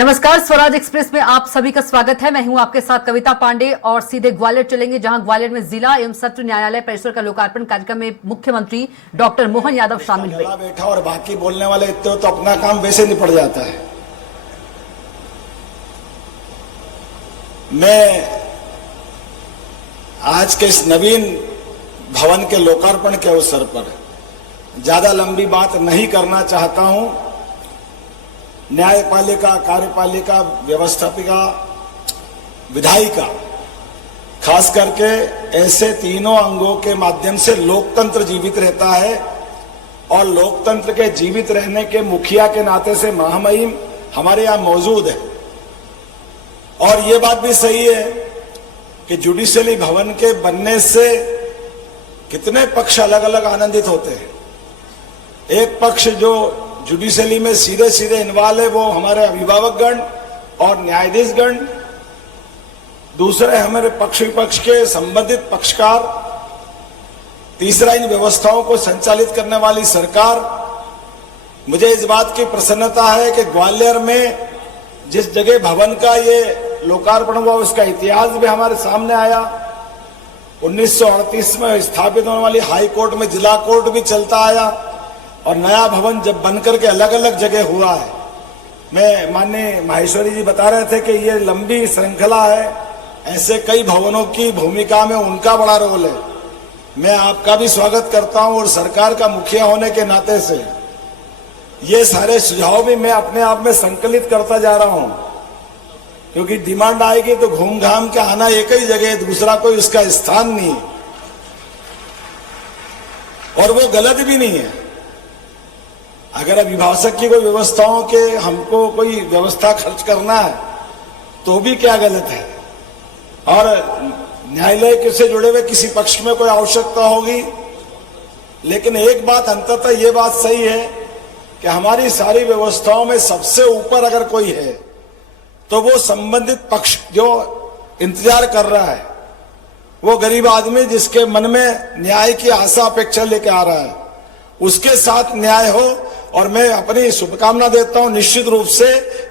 नमस्कार, स्वराज एक्सप्रेस में आप सभी का स्वागत है। मैं हूं आपके साथ कविता पांडे और सीधे ग्वालियर चलेंगे, जहां ग्वालियर में जिला एवं सत्र न्यायालय परिसर का लोकार्पण कार्यक्रम में मुख्यमंत्री डॉक्टर मोहन यादव शामिल हुए। बैठा और बाकी बोलने वाले इतने तो अपना काम वैसे निपट जाता है। मैं आज के इस नवीन भवन के लोकार्पण के अवसर पर ज्यादा लंबी बात नहीं करना चाहता हूं। न्यायपालिका, कार्यपालिका, व्यवस्थापिका, विधायिका, खास करके ऐसे तीनों अंगों के माध्यम से लोकतंत्र जीवित रहता है और लोकतंत्र के जीवित रहने के मुखिया के नाते से महामहिम हमारे यहां मौजूद है। और ये बात भी सही है कि जुडिशियली भवन के बनने से कितने पक्ष अलग अलग आनंदित होते हैं। एक पक्ष जो जुडिशियली में सीधे सीधे इन्वॉल्व है वो हमारे अभिभावकगण और न्यायाधीशगण, दूसरे हमारे पक्ष विपक्ष के संबंधित पक्षकार, तीसरा इन व्यवस्थाओं को संचालित करने वाली सरकार। मुझे इस बात की प्रसन्नता है कि ग्वालियर में जिस जगह भवन का ये लोकार्पण हुआ उसका इतिहास भी हमारे सामने आया। 1938 में स्थापित होने वाली हाई कोर्ट में जिला कोर्ट भी चलता आया और नया भवन जब बनकर के अलग अलग जगह हुआ है। मैं माननीय माहेश्वरी जी बता रहे थे कि ये लंबी श्रृंखला है, ऐसे कई भवनों की भूमिका में उनका बड़ा रोल है। मैं आपका भी स्वागत करता हूं और सरकार का मुखिया होने के नाते से ये सारे सुझाव भी मैं अपने आप में संकलित करता जा रहा हूं, क्योंकि डिमांड आएगी तो घूम घाम के आना एक ही जगह, दूसरा कोई उसका स्थान नहीं है और वो गलत भी नहीं है। अगर अभिभाषक की कोई व्यवस्थाओं के हमको कोई व्यवस्था खर्च करना है तो भी क्या गलत है। और न्यायालय से जुड़े हुए किसी पक्ष में कोई आवश्यकता होगी, लेकिन एक बात अंततः ये बात सही है कि हमारी सारी व्यवस्थाओं में सबसे ऊपर अगर कोई है तो वो संबंधित पक्ष जो इंतजार कर रहा है, वो गरीब आदमी जिसके मन में न्याय की आशा अपेक्षा लेके आ रहा है, उसके साथ न्याय हो। और मैं अपनी शुभकामना देता हूं, निश्चित रूप से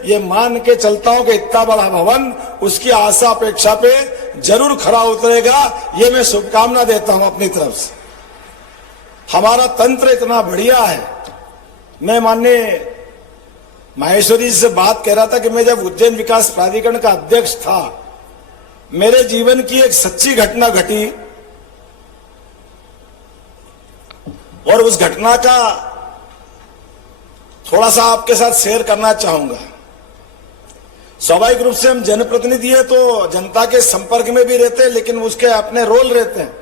ये मान के चलता हूं कि इतना बड़ा भवन उसकी आशा अपेक्षा पे जरूर खरा उतरेगा। ये मैं शुभकामना देता हूं अपनी तरफ से। हमारा तंत्र इतना बढ़िया है। मैं माननीय माहेश्वरी जी से बात कह रहा था कि मैं जब उज्जैन विकास प्राधिकरण का अध्यक्ष था, मेरे जीवन की एक सच्ची घटना घटी और उस घटना का थोड़ा सा आपके साथ शेयर करना चाहूंगा। स्वाभाविक रूप से हम जनप्रतिनिधि है तो जनता के संपर्क में भी रहते हैं, लेकिन उसके अपने रोल रहते हैं।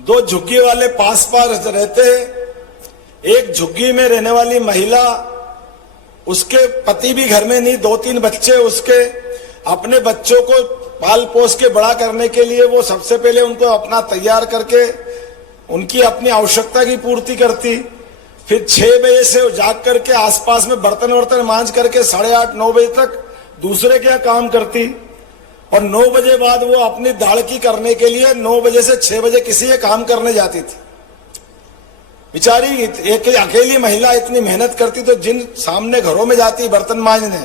दो झुग्गी वाले पास पास रहते हैं। एक झुग्गी में रहने वाली महिला, उसके पति भी घर में नहीं, 2-3 बच्चे उसके। अपने बच्चों को पाल पोस के बड़ा करने के लिए वो सबसे पहले उनको अपना तैयार करके उनकी अपनी आवश्यकता की पूर्ति करती, फिर 6 बजे से जाग करके आसपास में बर्तन वर्तन मांज करके 8:30-9 बजे तक दूसरे के यहाँ काम करती और 9 बजे बाद वो अपनी दाड़की करने के लिए 9 बजे से 6 बजे किसी के काम करने जाती थी। बेचारी एक अकेली महिला इतनी मेहनत करती, तो जिन सामने घरों में जाती बर्तन मांजने,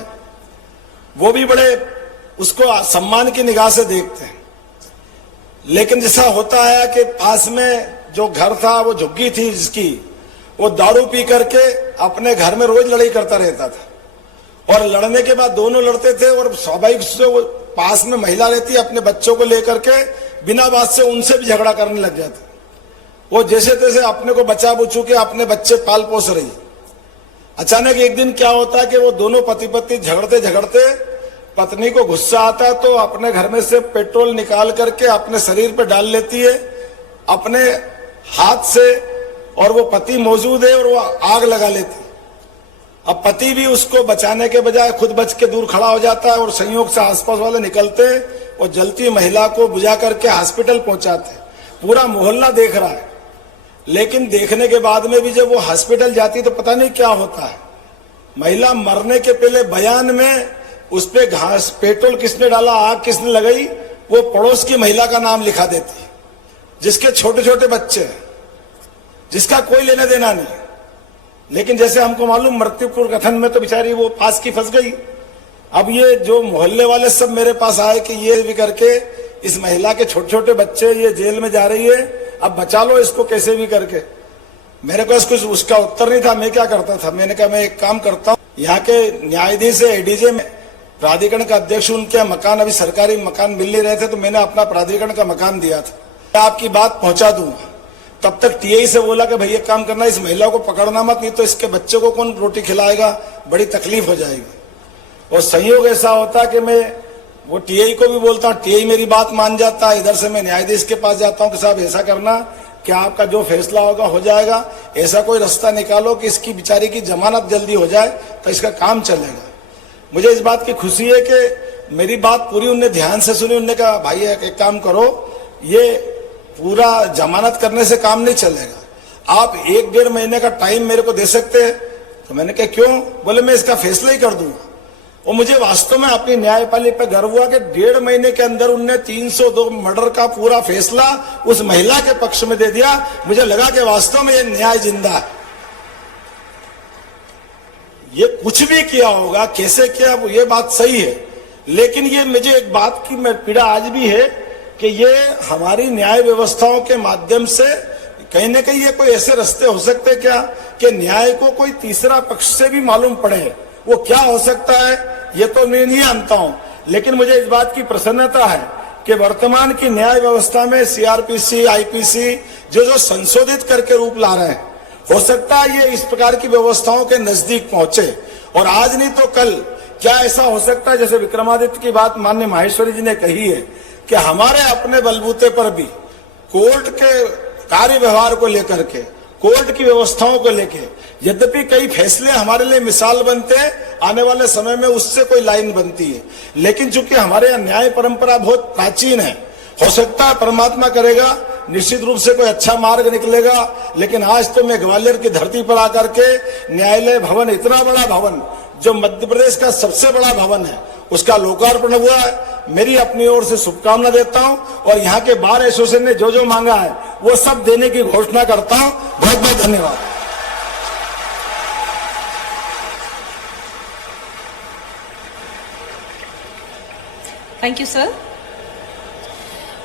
वो भी बड़े उसको सम्मान की निगाह से देखते हैं। लेकिन जैसा होता है कि पास में जो घर था, वो झुग्गी थी जिसकी, वो दारू पी करके अपने घर में रोज लड़ाई करता रहता था और लड़ने के बाद दोनों लड़ते थे और स्वाभाविक से वो पास में महिला रहती, अपने बच्चों को लेकर के बिना बात से उनसे भी झगड़ा करने लग जाते। वो जैसे तैसे अपने को बचा बुचू के अपने बच्चे पाल पोस रही। अचानक एक दिन क्या होता है कि वो दोनों पति पत्नी झगड़ते झगड़ते पत्नी को गुस्सा आता है तो अपने घर में से पेट्रोल निकाल करके अपने शरीर पे डाल लेती है अपने हाथ से, और वो पति मौजूद है और वो आग लगा लेती। अब पति भी उसको बचाने के बजाय खुद बच के दूर खड़ा हो जाता है और संयोग से आसपास वाले निकलते और जलती महिला को बुझा करके हॉस्पिटल पहुंचाते। पूरा मोहल्ला देख रहा है, लेकिन देखने के बाद में भी जब वो हॉस्पिटल जाती तो पता नहीं क्या होता है। महिला मरने के पहले बयान में उस पे घास पेट्रोल किसने डाला, आग किसने लगाई, वो पड़ोस की महिला का नाम लिखा देती, जिसके छोटे छोटे बच्चे हैं, जिसका कोई लेना देना नहीं। लेकिन जैसे हमको मालूम मृत्युपुर कथन में तो बेचारी वो पास की फंस गई अब ये जो मोहल्ले वाले सब मेरे पास आए कि ये भी करके इस महिला के छोटे छोटे बच्चे ये जेल में जा रही है, अब बचा लो इसको कैसे भी करके। मेरे पास कुछ उसका उत्तर नहीं था। मैं क्या करता था, मैंने कहा मैं एक काम करता हूँ, यहाँ के न्यायाधीश एडीजे में प्राधिकरण का अध्यक्ष, उनके मकान अभी सरकारी मकान मिल नहीं रहे थे, तो मैंने अपना प्राधिकरण का मकान दिया था, मैं आपकी बात पहुंचा दूंगा। तब तक टीआई से बोला कि भैया काम करना, इस महिला को पकड़ना मत, नहीं तो इसके बच्चे को कौन रोटी खिलाएगा, बड़ी तकलीफ हो जाएगी। और संयोग ऐसा होता कि मैं वो टीआई को भी बोलता हूँ, टीआई मेरी बात मान जाता है। इधर से मैं न्यायाधीश के पास जाता हूँ कि साहब ऐसा करना कि आपका जो फैसला होगा हो जाएगा, ऐसा कोई रास्ता निकालो कि इसकी बेचारी की जमानत जल्दी हो जाए तो इसका काम चलेगा। मुझे इस बात की खुशी है कि मेरी बात पूरी उनने ध्यान से सुनी। उनने कहा भाई एक काम करो, ये पूरा जमानत करने से काम नहीं चलेगा, आप 1-1.5 महीने का टाइम मेरे को दे सकते हैं। तो मैंने कहा क्यों? बोले मैं इसका फैसला ही कर दूंगा। और मुझे वास्तव में अपनी न्यायपालिका पे गर्व हुआ कि 1.5 महीने के अंदर उनने 302 मर्डर का पूरा फैसला उस महिला के पक्ष में दे दिया। मुझे लगा कि वास्तव में ये न्याय जिंदा है। ये कुछ भी किया होगा, कैसे किया ये बात सही है, लेकिन ये मुझे एक बात की पीड़ा आज भी है कि ये हमारी न्याय व्यवस्थाओं के माध्यम से कहीं ना कहीं ये कोई ऐसे रास्ते हो सकते क्या कि न्याय को कोई तीसरा पक्ष से भी मालूम पड़े। वो क्या हो सकता है ये तो मैं नहीं जानता हूं, लेकिन मुझे इस बात की प्रसन्नता है कि वर्तमान की न्याय व्यवस्था में सीआरपीसी, आईपीसी जो संशोधित करके रूप ला रहे हैं, हो सकता है ये इस प्रकार की व्यवस्थाओं के नजदीक पहुंचे। और आज नहीं तो कल क्या ऐसा हो सकता है, जैसे विक्रमादित्य की बात माननीय माहेश्वरी जी ने कही है कि हमारे अपने बलबूते पर भी कोर्ट के कार्य व्यवहार को लेकर के, कोर्ट की व्यवस्थाओं को लेकर, यद्यपि कई फैसले हमारे लिए मिसाल बनते हैं, आने वाले समय में उससे कोई लाइन बनती है, लेकिन चूंकि हमारे यहाँ न्याय परंपरा बहुत प्राचीन है, हो सकता है परमात्मा करेगा निश्चित रूप से कोई अच्छा मार्ग निकलेगा। लेकिन आज तो मैं ग्वालियर की धरती पर आकर के न्यायालय भवन, इतना बड़ा भवन जो मध्य प्रदेश का सबसे बड़ा भवन है, उसका लोकार्पण हुआ है। मेरी अपनी ओर से शुभकामना देता हूं और यहाँ के बार एसोसिएशन ने जो मांगा है वो सब देने की घोषणा करता हूं। बहुत बहुत धन्यवाद। Thank you, sir.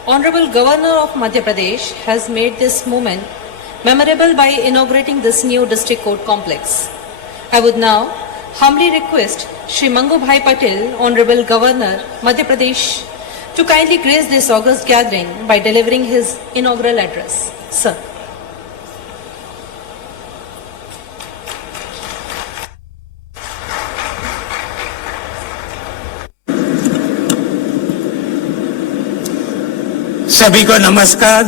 Honorable Governor of Madhya Pradesh has made this moment memorable by inaugurating this new district court complex. I would now humbly request Shri Mangu Bhai Patel, Honorable Governor, Madhya Pradesh, to kindly grace this august gathering by delivering his inaugural address. Sir. सभी को नमस्कार।